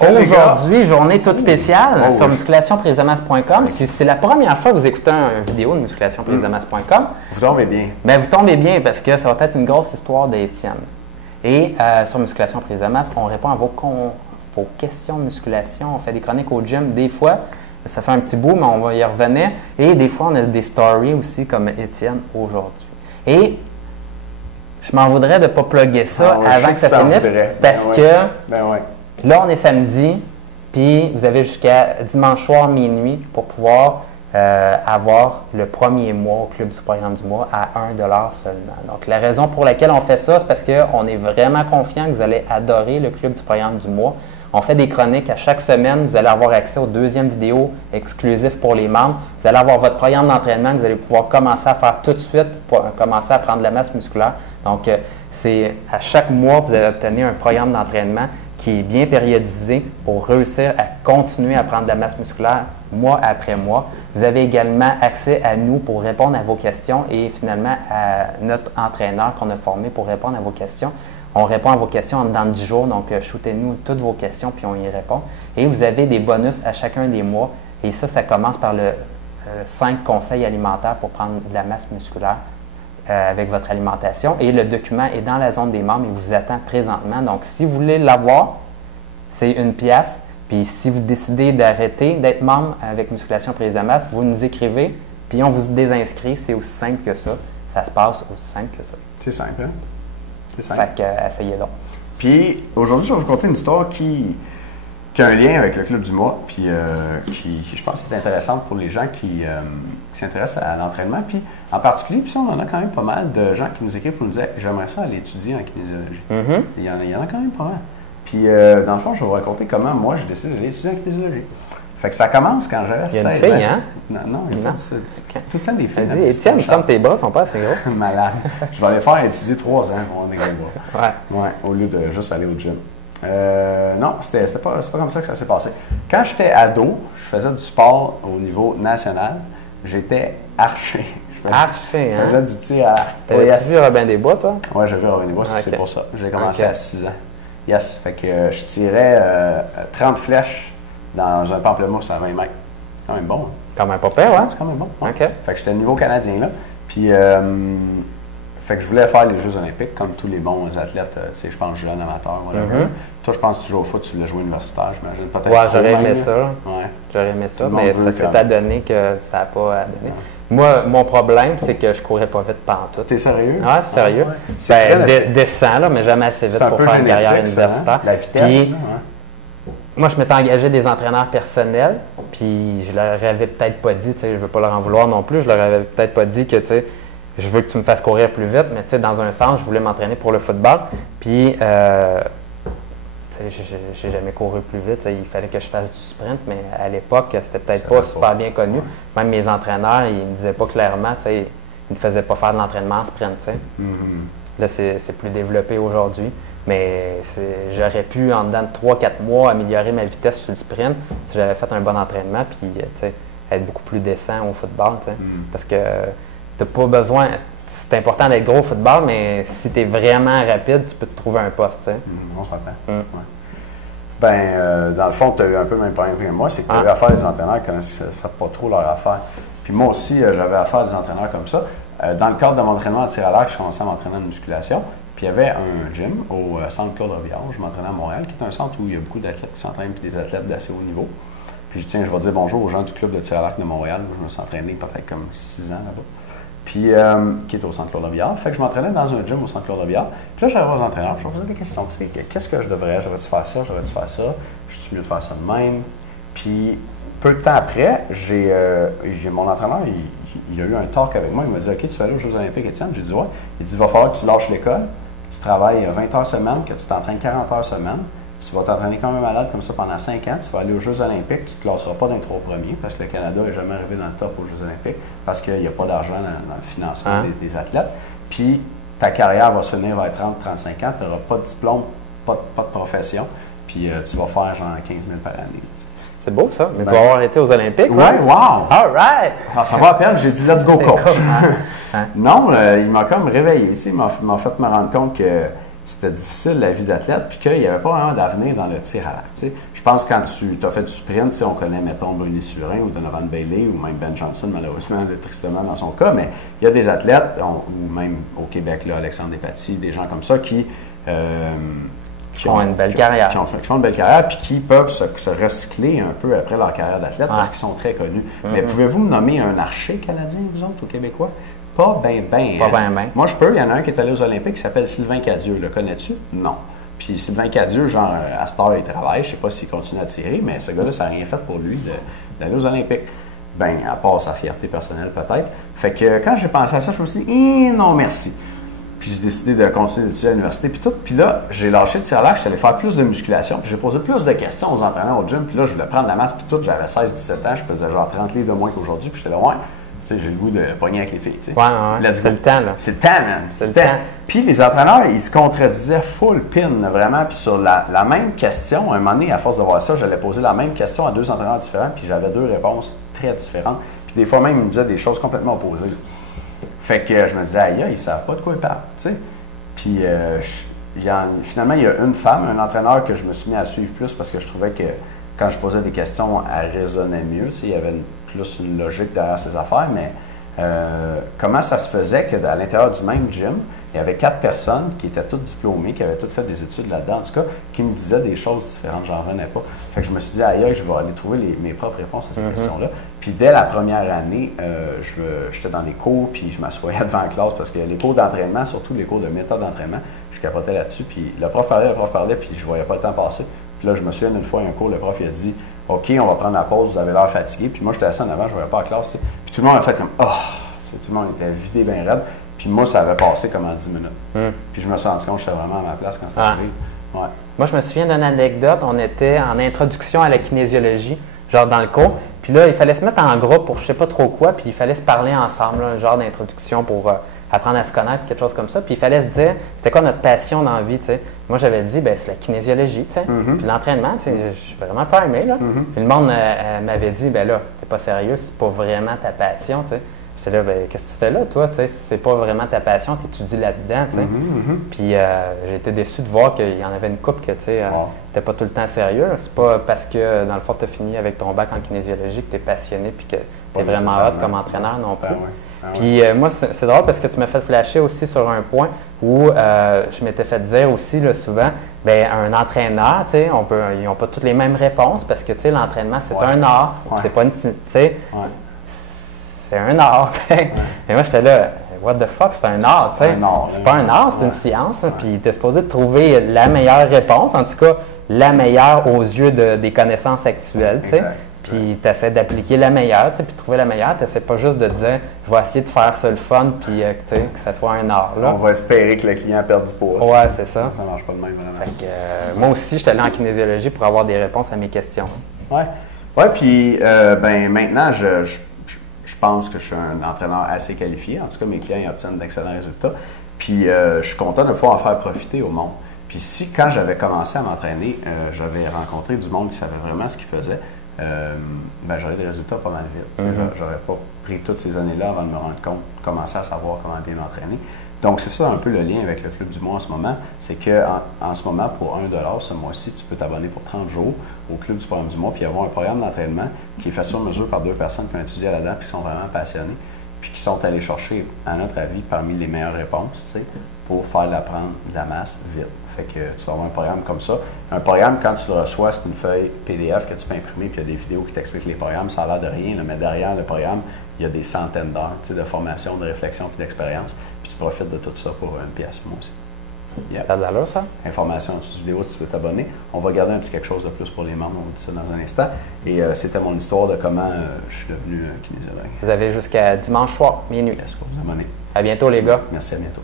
Aujourd'hui, journée toute spéciale sur oui. musculationprisedemasse.com. Si c'est la première fois que vous écoutez une vidéo de musculationprisedemasse.com, vous tombez bien. Ben, vous tombez bien parce que ça va être une grosse histoire d'Étienne. Et sur Musculation Prise de Masse, on répond à vos questions de musculation. On fait des chroniques au gym des fois. Ça fait un petit bout, mais on va y revenir. Et des fois, on a des stories aussi comme Étienne aujourd'hui. Et je m'en voudrais de ne pas plugger ça avant que ça finisse parce que là, on est samedi, puis vous avez jusqu'à dimanche soir minuit pour pouvoir avoir le premier mois au Club du Programme du mois à 1 $ seulement. Donc, la raison pour laquelle on fait ça, c'est parce qu'on est vraiment confiant que vous allez adorer le Club du Programme du mois. On fait des chroniques à chaque semaine. Vous allez avoir accès aux deuxièmes vidéos exclusives pour les membres. Vous allez avoir votre programme d'entraînement que vous allez pouvoir commencer à faire tout de suite pour commencer à prendre de la masse musculaire. Donc, c'est à chaque mois, vous allez obtenir un programme d'entraînement qui est bien périodisé pour réussir à continuer à prendre de la masse musculaire mois après mois. Vous avez également accès à nous pour répondre à vos questions et finalement à notre entraîneur qu'on a formé pour répondre à vos questions. On répond à vos questions en dedans de 10 jours, donc shootez-nous toutes vos questions puis on y répond. Et vous avez des bonus à chacun des mois et ça commence par le 5 conseils alimentaires pour prendre de la masse musculaire avec votre alimentation. Et le document est dans la zone des membres et vous attend présentement. Donc, si vous voulez l'avoir, c'est 1 $. Puis, si vous décidez d'arrêter d'être membre avec Musculation Prise de Masse, vous nous écrivez, puis on vous désinscrit. C'est aussi simple que ça. Ça se passe aussi simple que ça. C'est simple, hein? C'est simple. Fait que, essayez donc. Puis, aujourd'hui, je vais vous conter une histoire qui a un lien avec le Club du mois, puis qui, je pense, est intéressante pour les gens qui s'intéressent à l'entraînement. Puis, en particulier, puis ça, on en a quand même pas mal de gens qui nous écrivent pour nous dire « J'aimerais ça aller étudier en kinésiologie Il y en a quand même pas mal. Puis, dans le fond, je vais vous raconter comment moi, j'ai décidé d'aller étudier en kinésiologie. Fait que ça commence quand j'avais 16 ans. Il y a une fille, hein? Non, il y a tout le temps des filles. Étienne, il me semble que tes bras sont pas assez gros. Malade. Je vais aller faire étudier 3 ans pour avoir des gros bras. Ouais, au lieu de juste aller au gym. Non, c'était pas comme ça que ça s'est passé. Quand j'étais ado, je faisais du sport au niveau national. J'étais archer. Archer, hein? Je faisais du tir à l'arc. T'as-tu vu Robin des Bois, toi? Oui, j'ai vu Robin des Bois, c'est pour ça. J'ai commencé à 6 ans. Yes. Fait que je tirais 30 flèches dans un pamplemousse à 20 mètres. C'est quand même bon. Hein? Quand même pas pire, ouais? C'est quand même bon. Ouais. OK. Fait que j'étais niveau canadien, là. Puis, fait que je voulais faire les Jeux olympiques, comme tous les bons athlètes, tu sais, je pense jeune, amateur, whatever. Toi, je pense que tu joues au foot, tu voulais jouer universitaire, j'imagine. Peut-être. Ouais, j'aurais aimé ça. Ouais. J'aurais aimé ça, mais ça s'est adonné que ça n'a pas donné. Moi, mon problème, c'est que je courais pas vite pantoute. T'es sérieux? Ouais, sérieux. Ben, descends, là, mais jamais assez vite pour faire une carrière universitaire. La vitesse, puis, moi, je m'étais engagé des entraîneurs personnels, puis je leur avais peut-être pas dit, tu sais, je veux pas leur en vouloir non plus, je leur avais peut-être pas dit que, tu sais, je veux que tu me fasses courir plus vite, mais tu sais, dans un sens, je voulais m'entraîner pour le football, puis j'ai jamais couru plus vite, il fallait que je fasse du sprint, mais à l'époque, c'était peut-être pas super bien connu. Même mes entraîneurs, ils me disaient pas clairement, tu sais, ils ne faisaient pas faire de l'entraînement en sprint, tu sais. Là, c'est plus développé aujourd'hui, mais j'aurais pu, en dedans de 3-4 mois, améliorer ma vitesse sur le sprint si j'avais fait un bon entraînement, puis, tu sais, être beaucoup plus décent au football, tu sais, parce que tu n'as pas besoin. C'est important d'être gros au football, mais si tu es vraiment rapide, tu peux te trouver un poste. Tu sais. On s'entend. Ouais. Ben, dans le fond, tu as eu un peu le même problème que moi, c'est que tu avais affaire à des entraîneurs qui ne connaissaient pas trop leur affaire. Puis moi aussi, j'avais affaire à des entraîneurs comme ça. Dans le cadre de mon entraînement en tir à l'arc, je commençais à m'entraîner en musculation. Puis il y avait un gym au centre Claude Robillard. Je m'entraînais à Montréal, qui est un centre où il y a beaucoup d'athlètes qui s'entraînent, puis des athlètes d'assez haut niveau. Puis tiens, je vais dire bonjour aux gens du club de tir à l'arc de Montréal. Je me suis entraîné peut-être comme 6 ans là-bas. Puis, qui est au centre Claude Robillard. Fait que je m'entraînais dans un gym au centre Claude Robillard. Puis là, j'allais voir les entraîneurs, je me posais des questions. Tu sais, qu'est-ce que je devrais? J'aurais-tu faire ça? J'aurais-tu faire ça? Je suis mieux de faire ça de même. Puis, peu de temps après, j'ai mon entraîneur, il a eu un talk avec moi. Il m'a dit, OK, tu vas aller aux Jeux olympiques, Étienne? J'ai dit, ouais. Il dit, il va falloir que tu lâches l'école, que tu travailles 20 heures semaine, que tu t'entraînes 40 heures semaine. Tu vas t'entraîner comme un malade comme ça pendant 5 ans. Tu vas aller aux Jeux olympiques. Tu ne te classeras pas dans les 3 premiers parce que le Canada n'est jamais arrivé dans le top aux Jeux olympiques parce qu'il n'y a pas d'argent dans le financement des athlètes. Puis ta carrière va se finir vers 30-35 ans. Tu n'auras pas de diplôme, pas de profession. Puis tu vas faire genre 15 000 par année. C'est beau ça, mais tu vas avoir été aux Olympiques. Ouais, wow! All right! Alors, ça va à peine, j'ai dit let's go coach. Non, il m'a comme réveillé. Il m'a fait me rendre compte que c'était difficile la vie d'athlète, puis qu'il n'y avait pas vraiment d'avenir dans le tir à l'arc. Je pense que quand tu as fait du sprint, on connaît, mettons, Bernie Surin ou Donovan Bailey ou même Ben Johnson, malheureusement, tristement dans son cas, mais il y a des athlètes, ou même au Québec, là, Alexandre Despatie, des gens comme ça qui font une belle carrière. Qui font une belle carrière puis qui peuvent se recycler un peu après leur carrière d'athlète parce qu'ils sont très connus. Mais pouvez-vous me nommer un archer canadien, vous autres, au Québécois? Pas bien. Pas bien. Moi, je peux. Il y en a un qui est allé aux Olympiques qui s'appelle Sylvain Cadieux. Le connais-tu? Non. Puis Sylvain Cadieux, genre, à cette heure, il travaille. Je ne sais pas s'il continue à tirer, mais ce gars-là, ça n'a rien fait pour lui d'aller aux Olympiques. Ben, à part sa fierté personnelle, peut-être. Fait que quand j'ai pensé à ça, je me suis dit, non, merci. Puis j'ai décidé de continuer d'étudier à l'université, puis tout. Puis là, j'ai lâché le tir-à-l'arc, je suis allé faire plus de musculation, puis j'ai posé plus de questions aux entraîneurs au gym. Puis là, je voulais prendre la masse, puis tout. J'avais 16-17 ans, je pesais genre 30 livres de moins qu'aujourd'hui, puis j'étais là, ouais, tu sais, j'ai le goût de pogner avec les filles, tu sais. Ouais, c'est le temps, là. C'est le temps, man. C'est le temps. Puis les entraîneurs, ils se contredisaient full pin, vraiment. Puis sur la même question, à un moment donné, à force de voir ça, j'allais poser la même question à 2 entraîneurs différents, puis j'avais 2 réponses très différentes. Puis des fois même, ils me disaient des choses complètement opposées. Fait que je me disais, aïe, ils savent pas de quoi ils parlent, tu sais. Puis finalement, il y a une femme, un entraîneur que je me suis mis à suivre plus parce que je trouvais que quand je posais des questions, elle raisonnait mieux. Il y avait plus une logique derrière ses affaires, mais comment ça se faisait qu'à l'intérieur du même gym, il y avait 4 personnes qui étaient toutes diplômées, qui avaient toutes fait des études là-dedans, en tout cas, qui me disaient des choses différentes, j'en revenais pas. Fait que je me suis dit, aïe, je vais aller trouver mes propres réponses à ces questions-là. Puis dès la première année, j'étais dans les cours, puis je m'assoyais devant la classe, parce que les cours d'entraînement, surtout les cours de méthode d'entraînement, je capotais là-dessus, puis le prof parlait, puis je voyais pas le temps passer. Puis là, je me souviens d'une fois, un cours, le prof, il a dit, OK, on va prendre la pause, vous avez l'air fatigué. Puis moi, j'étais assis en avant, je voyais pas la classe, t'sais. Puis tout le monde a fait comme, tout le monde était vidé bien raide. Puis moi, ça avait passé comme en 10 minutes. Puis je me suis rendu compte que j'étais vraiment à ma place quand c'était arrivé. Ouais. Moi, je me souviens d'une anecdote. On était en introduction à la kinésiologie, genre dans le cours. Puis là, il fallait se mettre en groupe pour je sais pas trop quoi. Puis il fallait se parler ensemble, là, un genre d'introduction pour apprendre à se connaître, quelque chose comme ça. Puis il fallait se dire, c'était quoi notre passion dans la vie, tu sais. Moi, j'avais dit, ben c'est la kinésiologie, tu sais. Puis l'entraînement, tu sais, je suis vraiment pas aimé, là. Puis le monde m'avait dit, ben là, t'es pas sérieux, c'est pas vraiment ta passion, tu sais. J'étais là, ben, qu'est-ce que tu fais là, toi? Tu sais, c'est pas vraiment ta passion, tu étudies là-dedans. Tu sais. Puis j'ai été déçu de voir qu'il y en avait une couple que tu n'étais pas tout le temps sérieux. C'est pas parce que, dans le fond, tu as fini avec ton bac en kinésiologie que tu es passionné puis que tu es vraiment hot comme entraîneur non plus. Puis moi, c'est drôle parce que tu m'as fait flasher aussi sur un point où je m'étais fait dire aussi là, souvent, ben un entraîneur, tu sais, ils n'ont pas toutes les mêmes réponses parce que tu sais, l'entraînement, c'est un art. C'est pas une. Tu sais, c'est un art, tu sais. Et moi, j'étais là, what the fuck, c'est un art, tu sais. C'est pas un art, c'est une science. Puis tu es supposé trouver la meilleure réponse, en tout cas, la meilleure aux yeux des connaissances actuelles, tu sais. Puis tu essaies d'appliquer la meilleure, tu sais, puis de trouver la meilleure. Tu n'essaies pas juste de te dire, je vais essayer de faire ça le fun, puis tu sais, que ça soit un art, là. On va espérer que le client perde du poids. Ouais, c'est ça. Ça marche pas de même, vraiment. Fait que, moi aussi, j'étais allé en kinésiologie pour avoir des réponses à mes questions. Ouais, puis ben maintenant, je pense que je suis un entraîneur assez qualifié. En tout cas, mes clients ils obtiennent d'excellents résultats. Puis, je suis content de pouvoir en faire profiter au monde. Puis, quand j'avais commencé à m'entraîner, j'avais rencontré du monde qui savait vraiment ce qu'il faisait, ben, j'aurais des résultats pas mal vite. J'aurais pas pris toutes ces années-là avant de me rendre compte, commencer à savoir comment bien m'entraîner. Donc, c'est ça un peu le lien avec le Club du mois en ce moment. C'est qu'en ce moment, pour 1 $ ce mois-ci, tu peux t'abonner pour 30 jours au Club du programme du mois, puis avoir un programme d'entraînement qui est fait sur mesure par 2 personnes qui ont étudié là-dedans, qui sont vraiment passionnées, puis qui sont allés chercher, à notre avis, parmi les meilleures réponses, tu sais, pour faire prendre de la masse vite. Fait que tu vas avoir un programme comme ça. Un programme, quand tu le reçois, c'est une feuille PDF que tu peux imprimer, puis il y a des vidéos qui t'expliquent les programmes. Ça a l'air de rien, là, mais derrière le programme, il y a des centaines d'heures, tu sais, de formation, de réflexion puis d'expérience. Puis tu profites de tout ça pour 1 pièce, moi aussi. Ça a de l'allure, ça? Information en dessous de vidéo si tu veux t'abonner. On va garder un petit quelque chose de plus pour les membres, on vous dit ça dans un instant. Et c'était mon histoire de comment je suis devenu kinésiologue. Vous avez jusqu'à dimanche soir, minuit. Merci pour vous abonner. À bientôt, les gars. Merci, à bientôt.